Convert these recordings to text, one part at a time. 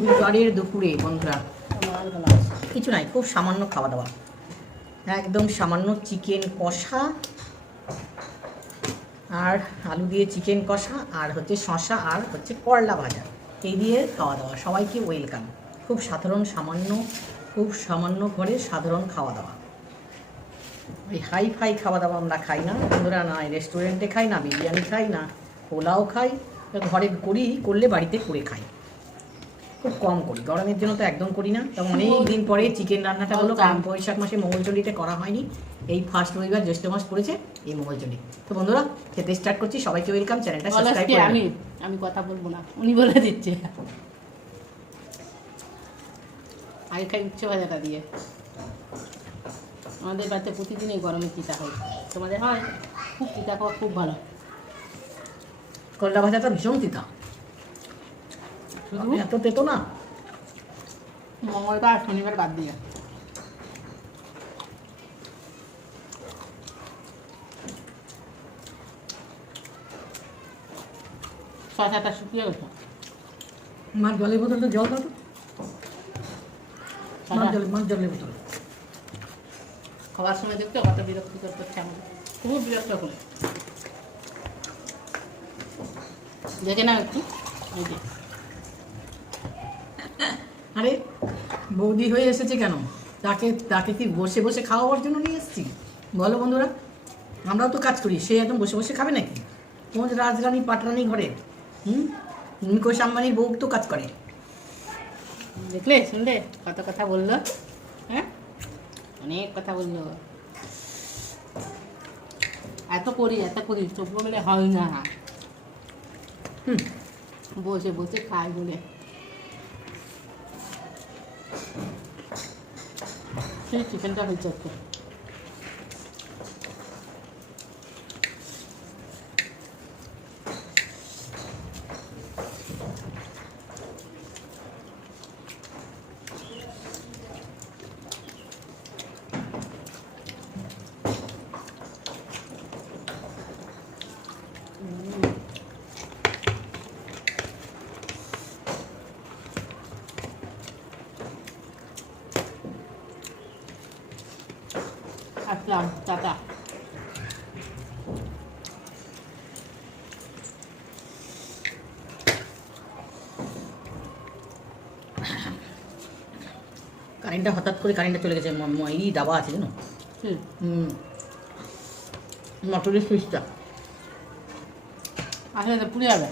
বুধবারের দুপুরে বন্ধুরা কিছু নাই, খুব সামান্য খাওয়া দাওয়া, একদম সামান্য চিকেন কষা আর আলু দিয়ে চিকেন কষা আর হচ্ছে শসা আর হচ্ছে করলা ভাজা, এই দিয়ে খাওয়া দাওয়া। সবাইকে ওয়েলকাম। খুব সাধারণ খুব সামান্য ঘরে সাধারণ খাওয়া দাওয়া। ওই হাই ফাই খাওয়া দাওয়া আমরা খাই না বন্ধুরা, না রেস্টুরেন্টে খাই, না বিরিয়ানি খাই, না পোলাও খাই। ঘরে করলে বাড়িতে করে খাই, খুব কম করি। গরমের জন্য তো একদম করি না। তখন অনেক দিন পরে চিকেন রান্নাটা হলো, কারণ বৈশাখ মাসে মঙ্গলচণ্ডীতে করা হয়নি। এই ফার্স্ট রবিবার জ্যৈষ্ঠ মাস পড়েছে এই মঙ্গলচণ্ডী। তো বন্ধুরা খেতে স্টার্ট করছি। সবাইকে ওয়েলকাম, চ্যানেলটা সাবস্ক্রাইব করে আমি কথা বলবো না, উনি বলে দিচ্ছে। আগে খাই উচ্চ ভাজাটা দিয়ে। আমাদের বাড়িতে প্রতিদিনই গরমে চিতা হয়, তোমাদের হয়? খুব চিতা খাওয়া খুব ভালো। করলা ভাজাটা ভীষণ তিতা, শুধু এত তেতো না। মঙ্গলবার আর শনিবার বাদ দিয়ে শসাটা শুকিয়ে গেছে। মাছ জলের বোতলটা জল দাও তো, মাছ জলের বোতল। খাওয়ার সময় দেখতে কত বিরক্তিকর করছে আমাদের, খুব বিরক্ত করে। দেখে নাও একটু, এই যে আরে বৌদি হয়ে এসেছে কেন? তাকে কি বসে বসে খাওয়াবার জন্য নিয়ে এসেছি? বলো বন্ধুরা, আমরাও তো কাজ করি। সে একদম বসে বসে খাবে নাকি? কোন রাজরানী পাটরানী ঘরে মুকেশ আম্বানির বউ তো কাজ করে। দেখলে, শুনলে কত কথা বললো? হ্যাঁ, অনেক কথা বললো। এত করি তবু বলে হয় না। বসে বসে খায় বলে। সেই চিকেনটা হয়েছে একটু। আসলাম, টাটা। কারেন্টটা হঠাৎ করে চলে গেছে। এই দাবা আছে জানো, মটরের সুইচটা আসলে তো পুড়ে যাবে।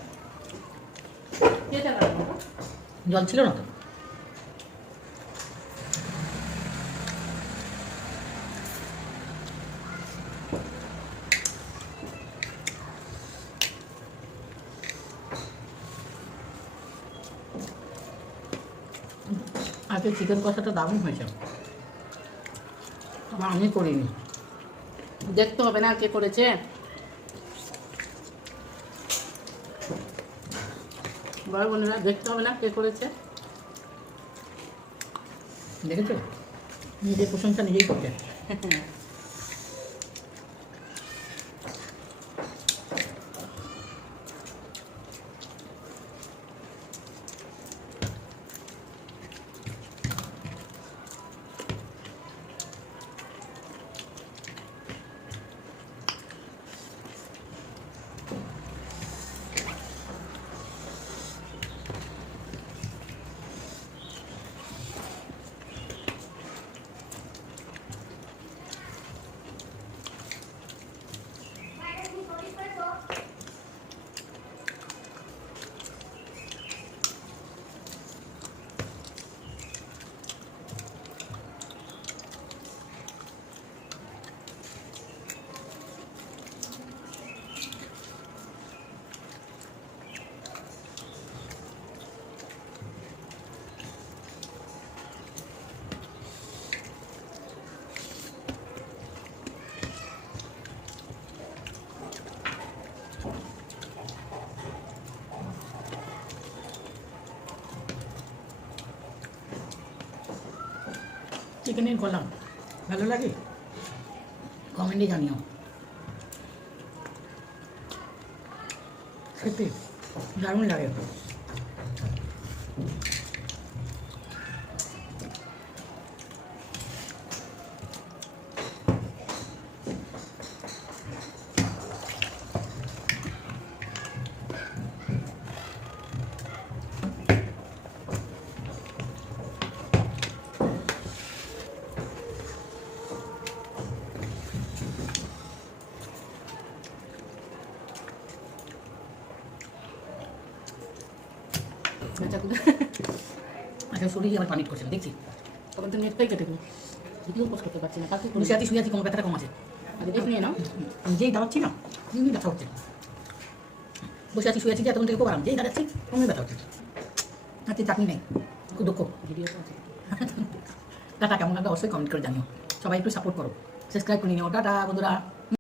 জল ছিল না তো। আজকে চিকেন কষাটা দারুণ হয়েছে, আবার আমি করিনি। দেখতে হবে না কে করেছে। বড় বোনেরা, দেখতে হবে না কে করেছে। দেখেছো, নিজের প্রশংসা নিজেই করছে। চিকেনের গলা ভালো লাগে? কমেন্টে জানিও। খেতে দারুণ লাগে। বেচা কুদা আচ্ছা শরীরে আমার পারমিট করছে না দেখছি। তখন তো নেটটাই কেটে দিল, ভিডিও পোস্ট করতে পারছি না। কালকে বসে আছি শুয়ে আছি কোনো ব্যথাটা কম আছে। আগে বেশ নিয়ে নাও। যেই দাঁড়াচ্ছি না অমনি ব্যথা হচ্ছে। বসে আছি শুয়ে আছি যে এতক্ষণ থেকে খুব আরাম, যেই দাঁড়াচ্ছি অমনি ব্যথা হচ্ছে। আজকে চাটনি নেই, খুব দুঃখ। ভিডিও আছে। টাটা, কেমন লাগবে অবশ্যই কমেন্ট করে জানিও। সবাই একটু সাপোর্ট করো, সাবস্ক্রাইব করে নিও। টাটা বন্ধুরা।